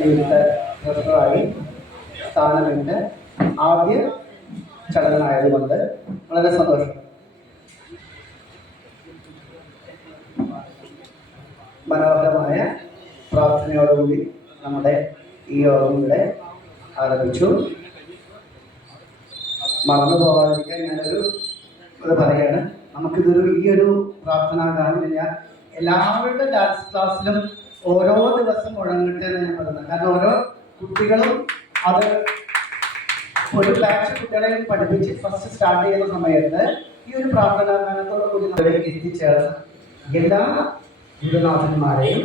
ഇവിടുത്തെ ട്രഷററായി സ്ഥാനമിട്ട് ആദ്യ ചടങ്ങായതുകൊണ്ട് വളരെ സന്തോഷം. മനോഹരമായ പ്രാർത്ഥനയോടുകൂടി നമ്മുടെ ഈ യോഗം ഇവിടെ ആരംഭിച്ചു. മറന്നു പോകാതിരിക്കാൻ ഞാനൊരു ഇത് പറയുകയാണ്. നമുക്കിതൊരു ഈ ഒരു പ്രാർത്ഥനാ ഗാനം ഞാൻ എല്ലാവരുടെ ഡാൻസ് ക്ലാസ്സിലും ഓരോ ദിവസം മുഴങ്ങട്ടെ എന്ന് ഞാൻ പറയുന്നത്. കാരണം ഓരോ കുട്ടികളും അത് ഒരു ബാച്ച് കുട്ടികളെ പഠിപ്പിച്ച് ഫസ്റ്റ് സ്റ്റാർട്ട് ചെയ്യുന്ന സമയത്ത് ഈ ഒരു പ്രാർത്ഥനാ ഗാനത്തോടു കൂടി നമ്മളെ എത്തിച്ചേർന്ന് എല്ലാ ഗുരുനാഥന്മാരെയും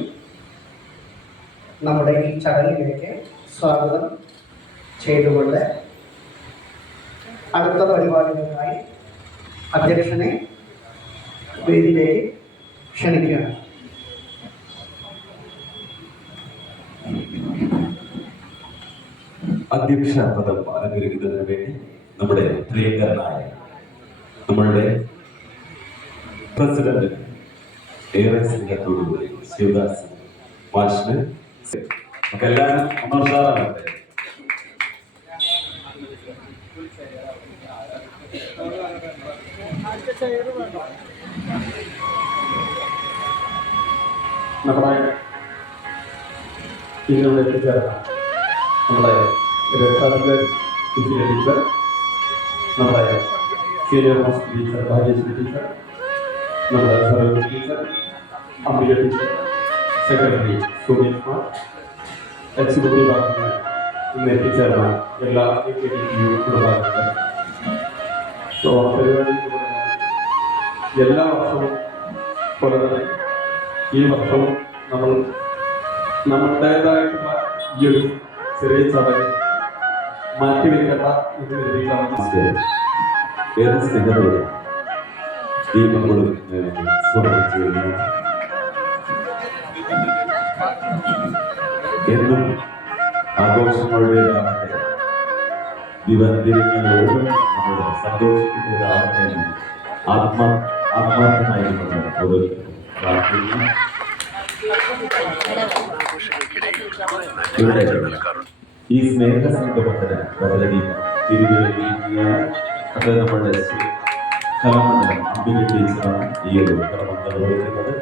നമ്മുടെ ഈ ചടങ്ങിലേക്ക് സ്വാഗതം ചെയ്തുകൊണ്ട് അടുത്ത പരിപാടികൾക്കായി അധ്യക്ഷനെ വേദിയിലേക്ക് ക്ഷണിക്കുകയാണ്. അധ്യക്ഷ പദം അലങ്കരിക്കുന്നതിന് വേണ്ടി നമ്മുടെ പ്രിയങ്കരനായ നമ്മളുടെ പ്രസിഡന്റ് ഏറെ സ്നേഹത്തോടുകൂടി ശിവദാസ് മാഷിന് നമുക്കെല്ലാം അമർഷാറാകട്ടെ. നമ്മുടെ ഇതിലൂടെ എത്തിച്ചേർന്ന നമ്മുടെ രക്ഷാധികാരി ടീച്ചർ, നമ്മുടെ senior most teacher Bhagyashree teacher, നമ്മുടെ Saroja teacher, Ambika teacher, secretary Sumesh Kumar, executive അംഗങ്ങൾ ഇന്ന് എത്തിച്ചേർന്ന എല്ലാ കുടുംബാംഗങ്ങളും പരിപാടി എല്ലാ വർഷവും പോലെ തന്നെ ഈ വർഷവും നമ്മൾ നമ്മുടേതായിട്ടുള്ള ഈ ഒരു ചെറിയ ചടങ്ങ് മാറ്റിവെക്കേണ്ട എന്ന് കരുതിയിട്ടാണ് ഏത് സ്നേഹത്തോടെ ദീപങ്ങളും സ്വർണ്ണിച്ചു വരുന്നു. എന്നും ആഘോഷങ്ങളുടേതാകട്ടെ, ദിവസങ്ങളോടും നമ്മൾ സന്തോഷിക്കുന്നതാകട്ടെ എന്ന് ആത്മാർത്ഥമായിരുന്നു ഓരോരുത്തരും പ്രാർത്ഥിക്കുന്നു. ഇവിടെ ഈ സ്നേഹസംഗമത്തിന് പദ്ധതി തിരികെയാണ്. അത് നമ്മുടെ കലാമണ്ഡലം അംബിക ടീച്ചറാണ് ഈ ഒരു കർമ്മം നിർവഹിക്കുന്നത്.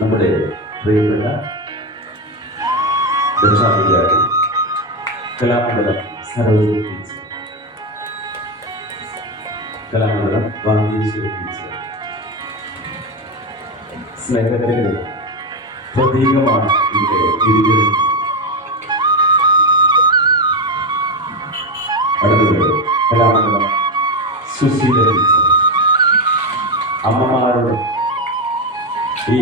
നമ്മുടെ പ്രിയപ്പെട്ട രക്ഷാധികാരി കലാമണ്ഡലം സരോജ ടീച്ചർ, കലാമണ്ഡലം വാഗീശ്വരി ടീച്ചർ, സ്നേഹത്തിന്റെ പ്രതീകമാണ് ഇവിടെ തിരികെ. അടുത്തത് കലാമണ്ഡലം സുശീല ടീച്ചർ. അമ്മമാരുടെ ഈ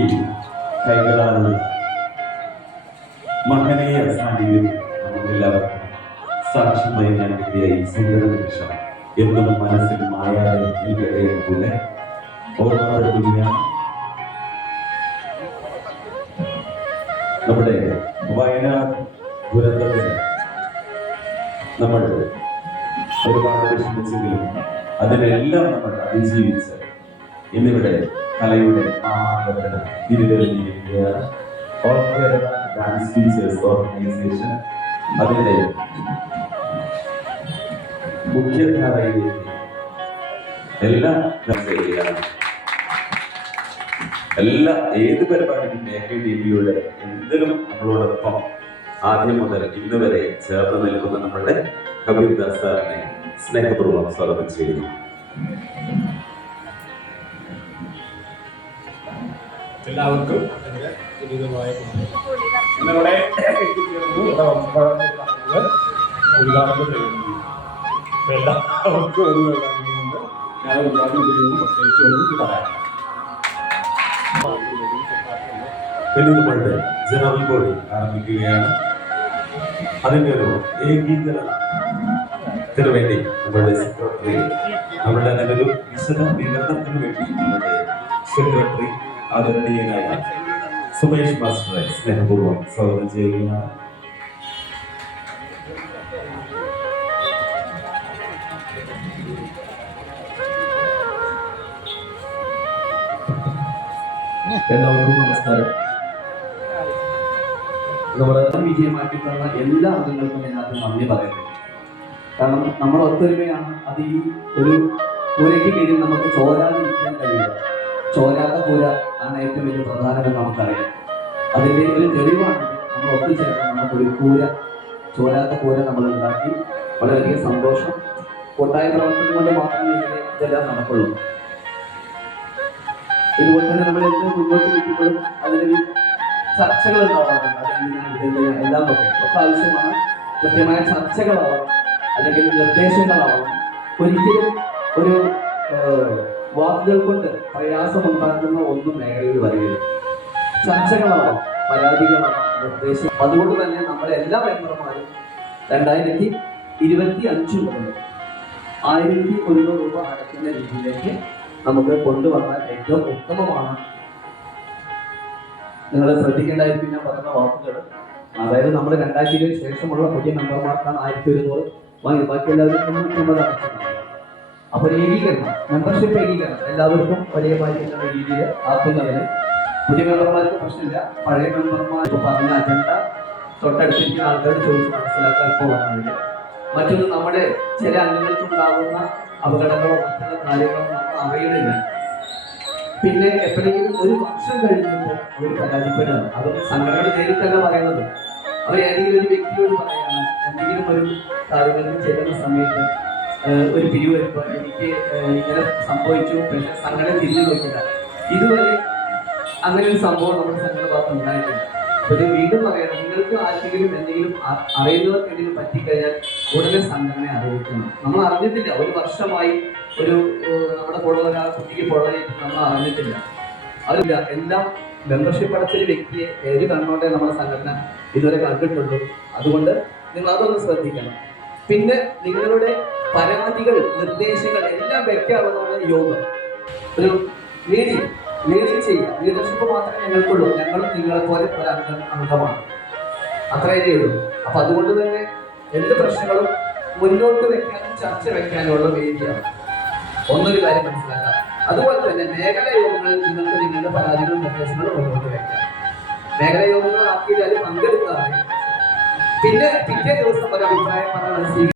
കൈകളാണ് മഹനീയ സാന്നിധ്യം നമുക്കെല്ലാവർക്കും സാക്ഷ്യമായി ഞാൻ കിട്ടിയ ഈ സുന്ദര നിമിഷം എന്നും മനസ്സിൽ മായാതെ കൂടെ ഓർമ്മപ്പെടുത്തുകയാണ്. നമ്മുടെ വയനാട് ദുരന്തത്തിന് നമ്മൾ ഒരുപാട് വിഷമിച്ചെങ്കിലും അതിനെല്ലാം നമ്മൾ അതിജീവിച്ച് ഇന്നിവിടെ കലയുടെ ആഹ്ലാദത്തിന് തിരിതെളിഞ്ഞിരിക്കുകയാണ്. All Kerala dance teachers organisation അതിൻ്റെ മുഖ്യധാരയിലേക്ക് എല്ലാം ഏത് പരിപാടിക്കും AKTVയുടെ എന്തിനും നമ്മളോടൊപ്പം ആദ്യം മുതൽ ഇന്ന് വരെ ചേർന്ന് നിൽക്കുന്ന നമ്മളുടെ കബീർദാസ് സാറിനെ സ്നേഹപൂർവ്വം സ്വാഗതം ചെയ്യുന്നു. എല്ലാവർക്കും ഉദ്ഘാടനം ചെയ്യുന്നു. എല്ലാവർക്കും ഞാൻ ഉദ്ഘാടനം ചെയ്യുന്നു. പ്രത്യേകിച്ച് ഒന്നും പറയാം. പിന്നെ നമ്മളുടെ ജനറൽ ബോഡി ആരംഭിക്കുകയാണ്. അതിൻ്റെ ഒരു ഏകീകരണത്തിന് വേണ്ടി നമ്മളുടെ സെക്രട്ടറി, നമ്മളുടെ അതിനൊരു വിശദ വിവരണത്തിന് വേണ്ടി നമ്മുടെ സെക്രട്ടറി ആദരണീയനായ സുമേഷ് മാസ്റ്ററെ സ്നേഹപൂർവ്വം സ്വാഗതം ചെയ്യുകയാണ്. എല്ലാവർക്കും നമസ്കാരം. നമ്മുടെ വിജയമാക്കി തന്ന എല്ലാ അംഗങ്ങൾക്കും അതിനകത്ത് നന്ദി പറയുന്നത്. കാരണം നമ്മുടെ ഒത്തൊരുമയാണ് അത് ഈ ഒരു കൂരയ്ക്ക് കീഴിൽ നമുക്ക് ചോരാതിരിക്കാൻ കഴിയുക. ചോരാത്ത കൂര ആണ് ഏറ്റവും വലിയ പ്രധാനമെന്ന് നമുക്കറിയാം. അതിൻ്റെ ഒരു തെളിവാണ് നമ്മൾ ഒത്തുചേർന്ന് നമുക്കൊരു കൂര, ചോരാത്ത കൂര നമ്മൾ ഉണ്ടാക്കി. വളരെയധികം സന്തോഷം. കൂട്ടായ പ്രവർത്തനം കൊണ്ട് മാത്രമേ ഇതെല്ലാം നടക്കുള്ളൂ. ഇതുപോലെ തന്നെ നമ്മൾ എന്ത് മുന്നോട്ട് വയ്ക്കുമ്പോഴും അതിനൊരു ചർച്ചകൾ ഉണ്ടാവാറുണ്ട്. അതെന്തിനാണ് എല്ലാം ഒക്കെ ആവശ്യമാണ്. കൃത്യമായ ചർച്ചകളാവണം, അല്ലെങ്കിൽ നിർദ്ദേശങ്ങളാവണം. ഒരിക്കലും ഒരു വാക്കുകൾ കൊണ്ട് പ്രയാസമുണ്ടാക്കുന്ന ഒന്നും മേഖലയിൽ വരികയില്ല. ചർച്ചകളാവാം, പരാതികളാവാം, നിർദ്ദേശം. അതുകൊണ്ട് തന്നെ നമ്മുടെ എല്ലാ മെമ്പർമാരും 2025 മുതൽ 1100 രൂപ അടയ്ക്കുന്ന രീതിയിലേക്ക് നമുക്ക് കൊണ്ടുവന്നാൽ ഏറ്റവും ഉത്തമമാണ്. നിങ്ങൾ ശ്രദ്ധിക്കേണ്ടായിരിക്കും ഞാൻ പറയുന്ന വാക്കുകൾ. അതായത് നമ്മൾ 2020 ശേഷമുള്ള പുതിയ മെമ്പർമാർക്കാണ് 1100 വാങ്ങി, ബാക്കി എല്ലാവർക്കും 350 അടച്ചിട്ടുണ്ട്. അപ്പോൾ ഏകീകരണം, മെമ്പർഷിപ്പ് ഏകീകരണം എല്ലാവർക്കും ഒരേ ബാധിക്കുന്ന രീതിയിൽ ആക്കുന്നതിന് പുതിയ മെമ്പർമാർക്ക് പ്രശ്നമില്ല. പഴയ മെമ്പർമാർക്ക് പറഞ്ഞ അജണ്ട തൊട്ടടുത്തിരിക്കുന്ന ആൾക്കാരോട് ചോദിച്ച് മനസ്സിലാക്കാൻ പോകുന്നതിന്. മറ്റൊന്ന്, നമ്മുടെ ചില അംഗങ്ങൾക്കുണ്ടാകുന്ന അപകടങ്ങളോ മറ്റുള്ള കാര്യങ്ങളോ നമ്മൾ അറിയുന്നില്ല. പിന്നെ എപ്പോഴെങ്കിലും ഒരു വർഷം കഴിഞ്ഞപ്പോൾ അവർ പരാതിപ്പെടുകയാണ്. അത് സംഘടന നേരിട്ടല്ല പറയുന്നത്. അവർ ഏതെങ്കിലും ഒരു വ്യക്തിയോട് പറയാണ്, എന്തെങ്കിലും ഒരു കാര്യങ്ങൾക്ക് ചെല്ലുന്ന സമയത്ത് ഒരു പിരിവ് വരുമ്പോൾ എനിക്ക് ഇങ്ങനെ സംഭവിച്ചു, പക്ഷെ സംഘടന തിരിഞ്ഞു നോക്കില്ല. ഇതുവരെ അങ്ങനെ ഒരു സംഭവം നമ്മുടെ സംഘടന ഭാഗത്ത് ഉണ്ടായിട്ടില്ല. അപ്പോൾ ഇത് വീണ്ടും പറയണം, നിങ്ങൾക്ക് ആർക്കെങ്കിലും എന്തെങ്കിലും അറിയുന്നവർക്ക് എന്തെങ്കിലും പറ്റിക്കഴിഞ്ഞാൽ ഉടനെ സംഘടനയെ അറിയിക്കണം. നമ്മൾ അറിഞ്ഞിട്ടില്ല, ഒരു വർഷമായി ഒരു നമ്മുടെ ഒരാൾ കുട്ടിക്ക് പൊള്ളലേറ്റ് നമ്മൾ അറിഞ്ഞിട്ടില്ല. അതില്ല, എല്ലാം മെമ്പർഷിപ്പ് അടച്ചൊരു വ്യക്തിയെ ഏത് കണ്ണോട്ടെ നമ്മുടെ സംഘടന ഇതുവരെ കണ്ടിട്ടുള്ളൂ. അതുകൊണ്ട് നിങ്ങൾ അതൊന്ന് ശ്രദ്ധിക്കണം. പിന്നെ നിങ്ങളുടെ പരാതികൾ, നിർദ്ദേശങ്ങൾ എല്ലാം വെക്കാവുന്നതാണ് യോഗം. ഒരു ലീഡിങ് ചെയ്യുക. ലീഡർഷിപ്പ് മാത്രമേ ഞങ്ങൾക്കുള്ളൂ. ഞങ്ങളും നിങ്ങളെ പോലെ ഒരു അംഗമാണ്. അത്രയേ ഉള്ളൂ. അപ്പൊ അതുകൊണ്ട് തന്നെ എന്ത് പ്രശ്നങ്ങളും മുന്നോട്ട് വെക്കാനും ചർച്ച വെക്കാനുള്ള വേദിയാണ്. ഒന്നൊരു കാര്യം മനസ്സിലാക്കാം. അതുപോലെ തന്നെ മേഖലാ യോഗങ്ങളിൽ നിങ്ങൾക്ക് നിങ്ങളുടെ പരാതികളും നിർദ്ദേശങ്ങളും മുന്നോട്ട് വെക്കാം. മേഖലാ യോഗങ്ങൾ ആക്കിയാൽ പങ്കെടുക്കാതെ പിന്നെ പിറ്റേ ദിവസം ഒരു അഭിപ്രായം പറഞ്ഞാൽ